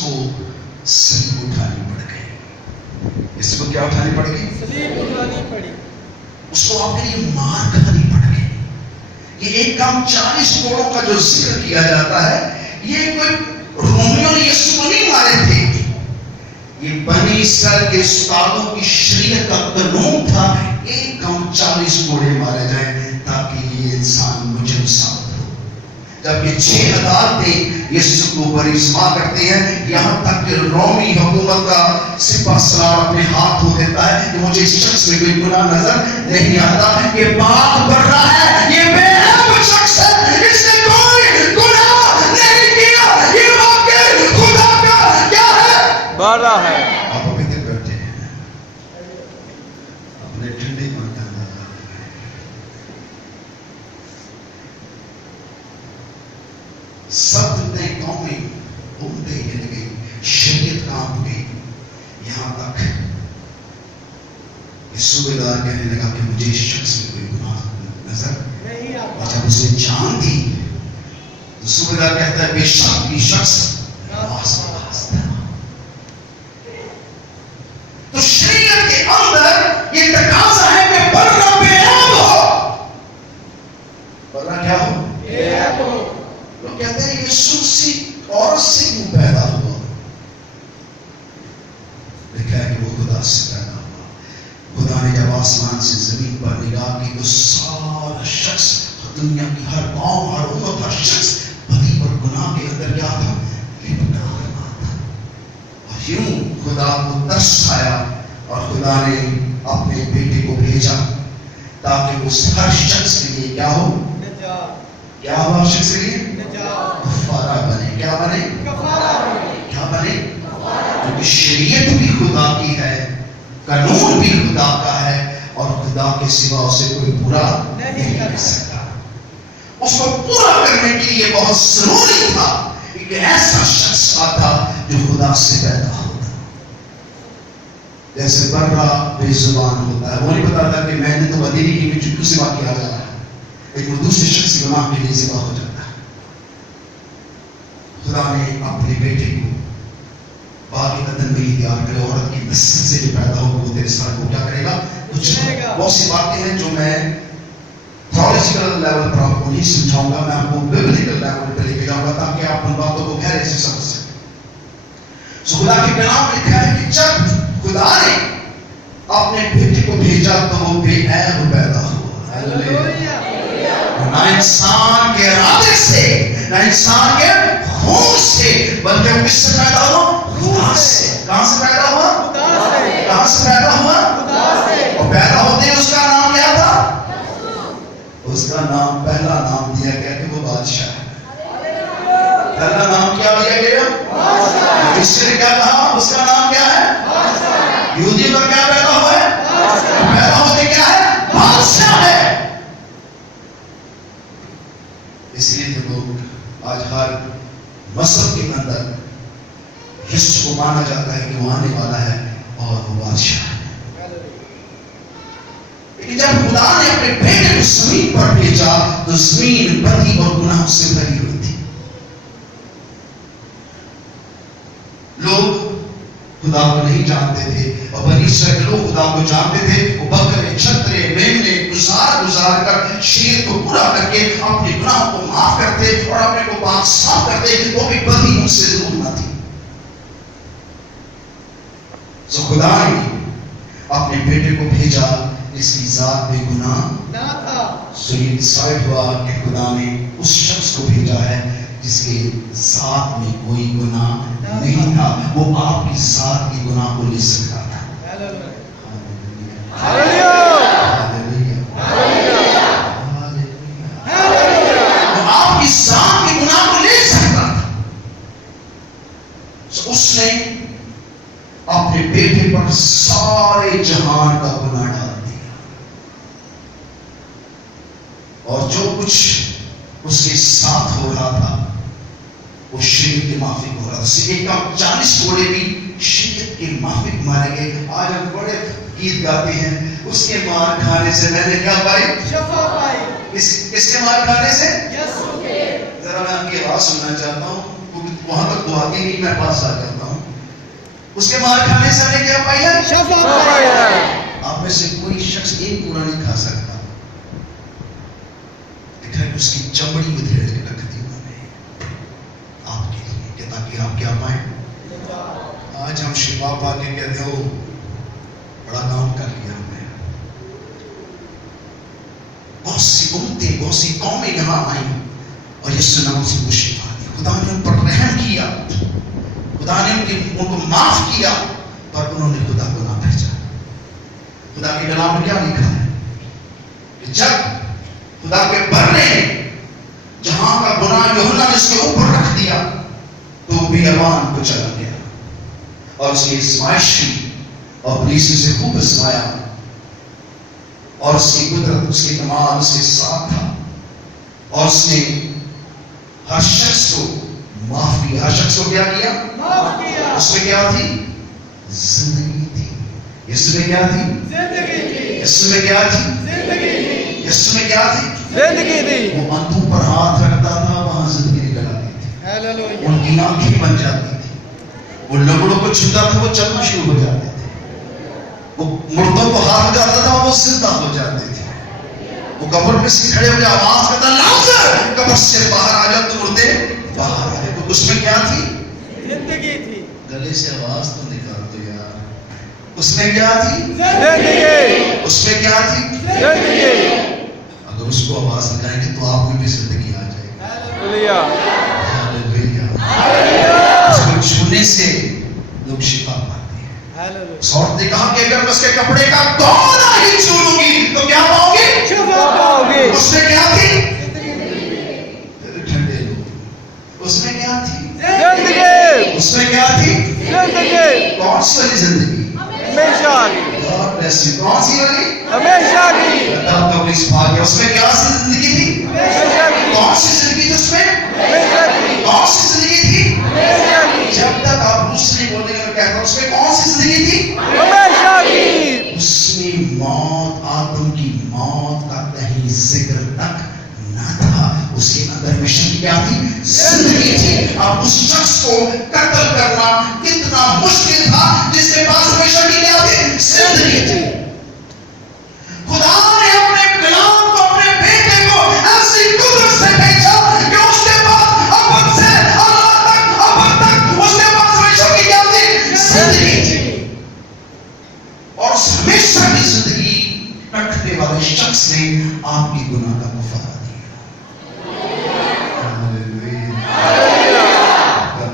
کو صلیب اٹھانی پڑ گئی. اس کو کیا اٹھانی پڑ گئی؟ صلیب اٹھانی پڑی. اس کو آپ کے لیے مار کھانی پڑ گئی. یہ ایک کام 40 کوڑوں کا جو ذکر کیا جاتا ہے، یہ کوئی رومیوں نے یسوع کو نہیں مارے تھے. یہ بنی اسرائیل کے استادوں کی شریعت کا قانون تھا، ایک کم 40 کوڑے مارے جائیں تاکہ یہ انسان مجرم ثابت ہو. جب یہ 6 عدالتیں یسوع کو بریسما کرتے ہیں، یہاں تک کہ رومی حکومت کا سپہ سالار اپنے ہاتھ دھو دیتا ہے کہ مجھے اس شخص میں کوئی گناہ نظر نہیں آتا. یہ بات بڑھ رہا ہے، یہ بے عیب شخص ہے، اس نے کوئی گناہ نہیں کیا. یہ واقعی خدا کا کیا ہے؟ بارہ ہے. آپ ابھی تک بیٹھے ہیں اپنے ٹھنڈے من کا اندازہ. سب جتنے قومیں گھومتے ہل گئی، شریعت کانپ گئی. یہاں تک کہ صوبیدار کہنے لگا کہ مجھے اس شخص میں کوئی گناہ نظر نہیں آتا. جب اس نے جان دی تو صوبیدار کہتا ہے بے شک یہ شخص راست ہے. تو شریعت کے اندر یہ تقاضا ہے کہ بندہ بے عیب ہو. بندہ کیا ہو؟ بے عیب ہو. لوگ کہتے ہیں یسوع سی عورت سے کیوں پیدا ہوا؟ لکھا ہے کہ وہ خدا سے پیدا ہوا. خدا نے جب آسمان سے زمین پر نگاہ کی تو سارا شخص، دنیا کی ہر قوم، ہر امت، ہر شخص بدی اور گناہ کے اندر کیا تھا؟ لپٹا ہوا تھا. اور یوں خدا کو ترس آیا اور خدا نے اپنے بیٹے کو بھیجا تاکہ اس ہر شخص کے لیے کیا ہو؟ نجات. کیا ہوا شخص کے لیے؟ نجات. کفارہ بنے. کیا بنے؟ کفارہ بنے. کیا بنے؟ کیونکہ شریعت بھی خدا کی ہے، قانون بھی خدا کا ہے، اور خدا کے سوا اسے کوئی برا نہیں کر سکتا. اس کو پورا کرنے کے لیے بہت ضروری تھا کہ ایسا شخص آتا جو خدا سے پیدا ہوتا. جیسے برا بے زبان ہوتا ہے، وہ نہیں بتاتا کہ میں نے تو بدی نہیں کی، مجھے کیوں ذبح کیا جا رہا ہے، لیکن وہ دوسرے شخص کے گناہ کے لیے ذبح ہو جاتا ہے. خدا نے اپنے بیٹے کو باقی قدم میں تیار کرے. عورت کی نسل سے جو پیدا ہوگا وہ تیرے سر کو کیا کرے گا؟ کچھ بہت سی باتیں ہیں جو میں تھیولوجیکل لیول پر آپ کو نہیں سمجھاؤں گا، میں آپ کو ببلیکل لیول پہ لے کے جاؤں گا تاکہ آپ ان باتوں کو گہرے سے سمجھ سکیں. خدا کے کلام میں لکھا ہے کہ جب خدا نے اپنے بیٹے کو بھیجا تو وہ بے عیب پیدا ہوا. نہ انسان کے ارادے سے، نہ انسان کے خون سے، بلکہ وہ کس سے پیدا ہوا؟ خدا سے. کہاں سے پیدا ہوا؟ خدا سے. کہاں سے پیدا ہوا؟ خدا سے. اور پیدا ہوتے اس کا نام کیا تھا؟ اس کا نام، پہلا نام دیا گیا کہ وہ بادشاہ ہے. پہلا نام کیا دیا گیا؟ بادشاہ. جس نے کیا کہا اس کا نام کیا ہے؟ بادشاہ. یہودی پر کیا پیدا ہوا ہے؟ بادشاہ. پیدا ہوتے کیا ہے؟ بادشاہ ہے. اس لیے تو لوگ آج ہر مذہب کے اندر یسوع کو مانا جاتا ہے کہ وہ آنے والا ہے اور وہ بادشاہ ہے. لیکن جب خدا نے اپنے بیٹے کو زمین پر بھیجا تو زمین بدی اور گناہ سے بھری ہوئی تھی. لوگ خدا کو نہیں جانتے تھے، اور بنی اسرائیل لوگ خدا کو جانتے تھے. وہ بکرے، چھترے، میمنے گزار کر شریعت کو پورا کر کے اپنے گناہ کو معاف کرتے اور اپنے کو پاک صاف کرتے. وہ بھی بدی ان سے دور نہ تھی. سو خدا نے اپنے بیٹے کو بھیجا جس کی ذات میں گناہ نہ تھا. سو یہ ڈیسائیڈ ہوا کہ خدا نے اس شخص کو بھیجا ہے جس کے ذات میں کوئی گناہ نہیں تھا. وہ آپ کی ذات کی گناہ کو لے سکتا تھا. وہ آپ کی ذات کی گناہ کو لے سکتا تھا. اس نے اپنے بیٹے پر سارے جہان کا گناہ ڈال دیا، اور جو کچھ اس کے ساتھ ہو رہا تھا وہ شریعت کے مافک ہو رہا تھا. ایک کام 40 گھوڑے بھی شریعت کے مافک مارے گئے. آج ہم بڑے گیت گاتے ہیں، اس کے مار کھانے سے میں نے کیا پائی؟ شفا پائی. کس کے مار کھانے سے؟ یسوع کے. ذرا میں آپ کی آواز سننا چاہتا ہوں. وہاں تک تو آتی نہیں، میں پاس آ جاتا ہوں. اس کے مار کھانے سے ہمیں کیا پائی ہے؟ شفا پائی ہے. آپ میں سے کوئی شخص ایک پورا نہیں کھا سکتا. لیکن اس کی چمڑی ادھیڑ کے رکھ دی انہوں نے آپ کے لیے کہ تاکہ آپ کیا پائیں. آج ہم شفا پا کے کہتے ہو بڑا کام کر لیا ہم نے. بہت سی امتیں، بہت سی قومیں یہاں آئیں اور یسوع نام سے وہ شفا دی. خدا نے ان پر رحم کیا، خدا نے ان کو معاف کیا، پر انہوں نے خدا کو نہ پہچانا. خدا کے کلام میں کیا لکھا ہے کہ جب خدا کے بر نے جہاں کا گناہ یوحنا نے اس کے اوپر رکھ دیا تو بیابان کو چلا گیا اور اس کی ازمائشی اور پولیس سے خوب ازمایا اور اس کی قدرت، اس کے کمال اس کے ساتھ تھا اور اس نے ہر شخص کو معاف کیا. ہر شخص کو کیا کیا؟ معاف کیا. اس میں کیا تھی؟ زندگی تھی. اس میں کیا تھی؟ زندگی تھی. اس میں کیا تھی؟ زندگی تھی. اس میں کیا تھی؟ زندگی تھی. وہ اندھوں پر ہاتھ رکھتا تھا، وہاں زندگی نکل آتی تھی. ہاللویہ. ان کی آنکھیں بن جاتی تھی. وہ لنگڑوں کو چھوتا تھا، وہ چلنا شروع ہو جاتے تھے. وہ مردوں کو ہاتھ لگاتا تھا، وہ زندہ ہو جاتے تھے. وہ قبر میں سے کھڑے ہو کے آواز کرتا لازر قبر سے باہر آ جا، تو مردے باہر آ جائے. اس میں کیا تھی؟ زندگی تھی. گلے سے آواز تو نکال دو یار. اس میں کیا تھی؟ زندگی. اس میں کیا تھی؟ زندگی. اگر اس کو آواز لگائیں گے تو آپ میں بھی زندگی آ جائے گی. ہاللویہ. ہاللویہ. اس کو چھونے سے لوگ شفا پاتے ہیں. ہاللویہ. اس عورت نے کہا کہ اگر میں اس کے کپڑے کا کونا ہی چھو لوں گی تو کیا پاؤں گی؟ شفا پاؤ گے. اس میں کیا تھی؟ زندگی. ٹھنڈے لوگ. اس میں کیا تھی؟ زندگی. اس میں کیا تھی؟ زندگی. کون سی والی زندگی؟ ہمیشہ کی. God bless you. کون سی والی؟ ہمیشہ کی. تو پولیس بھاگ گیا. اس میں کیا زندگی تھی؟ ہمیشہ کی. کون سی زندگی تھی اس میں؟ ہمیشہ کی. کون سی زندگی تھی؟ ہمیشہ کی. جب تک آپ دوسری بولنے کا کہتا ہوں اس میں کون سی زندگی تھی؟ ہمیشہ کی. اس میں موت، آدم کی موت کا کہیں ذکر تک نہ تھا. اس کے اندر ہمیشہ کی کیا تھی؟ زندگی تھی. اب اس شخص کو قتل کرنا کتنا مشکل تھا جس کے پاس ہمیشہ کی کیا تھی؟ زندگی تھی. خدا نے اپنے کلام کو، اپنے بیٹے کو ایسی قدرت سے بھیجا کہ اس کے پاس ابد سے اللہ تک، ابد تک اس کے پاس ہمیشہ کی کیا تھی؟ زندگی تھی. اور اس ہمیشہ کی زندگی رکھنے والے شخص نے آپ کی گناہ کا کفارہ دیا. ہاللویہ.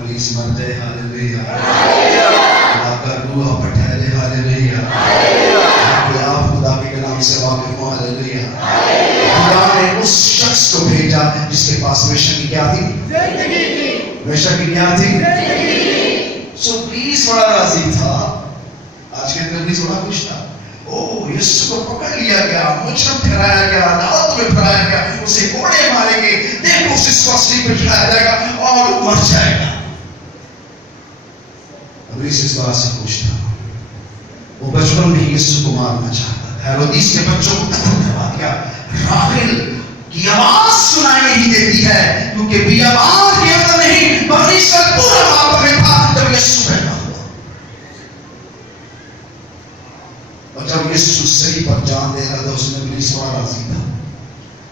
پلیز مر جائے. ہاللویہ. خدا کا روح آپ پر ٹھہرے. ہاللویہ. کہ آپ خدا کے کلام سے واقف ہو. ہاللویہ. خدا نے اس شخص کو بھیجا جس کے پاس ہمیشہ کی کیا تھی؟ زندگی تھی. ہمیشہ کی کیا تھی؟ زندگی. سو پولیس بڑا راضی تھا. آج کے پولیس بڑا خوش تھا. او یسوع کو پکڑ لیا گیا، مجرم ٹھہرایا گیا، عدالت میں ٹھہرایا گیا، اسے کوڑے ماریں گے، دیکھو اسے سوستی پہ ٹھہرایا جائے گا اور وہ مر جائے گا. پولیس اس بات سے خوش تھا. وہ بچپن میں یسوع کو مارنا چاہتا تھا. ہیرودیس کے بچوں کو قتل کروا دیا. راحیل کی آواز سنائی نہیں دیتی ہے کیونکہ بیابان کے اندر نہیں بلکہ اس کا پورا وہاں پر تھا جب یسوع پیدا ہوا. اور جب یسوع صلیب پر جان دے رہا تھا اس میں پولیس بڑا راضی تھا.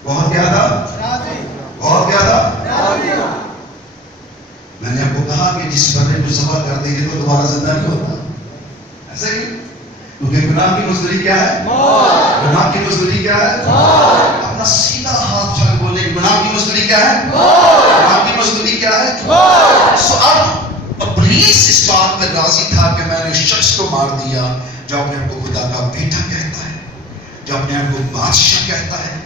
بہت کیا تھا؟ راضی. بہت کیا تھا؟ راضی. میں نے آپ کو کہا کہ جس بندے کو ذبح کر دیں گے تو دوبارہ زندہ نہیں ہوتا. ایسا ہی کیونکہ گناہ کی مزدوری کیا ہے؟ موت. گناہ کی مزدوری کیا ہے؟ موت. اپنا سیدھا ہاتھ اٹھا کے بولے کہ گناہ کی مزدوری کیا ہے؟ موت. گناہ کی مزدوری کیا ہے؟ موت. سو اب ابلیس اس بات پر راضی تھا کہ میں نے اس شخص کو مار دیا جو اپنے آپ کو خدا کا بیٹا کہتا ہے، جو اپنے آپ کو بادشاہ کہتا ہے،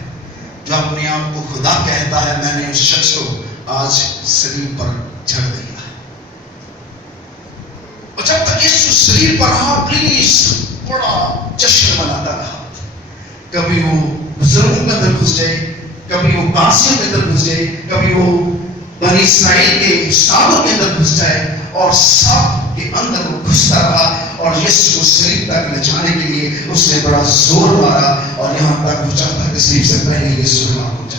جو اپنے آپ کو خدا کہتا ہے. میں نے اس شخص کو آج صلیب پر چڑھ دیا. اور جب تک یسوع صلیب پر رہا پولیس بڑا جشن مناتا رہا. کبھی وہ بزرگوں کے اندر گھس گئے، کبھی وہ قاسیوں کے اندر گھس گئے، کبھی وہ بنی اسرائیل کے سادوں کے اندر گھس جائے اور سب کے اندر وہ گھستا رہا. اور یسوع صلیب تک لے جانے کے لیے اس نے بڑا زور مارا اور یہاں تک پہنچا تھا کہ صلیب سے پہلے یسوع وہاں پہنچا.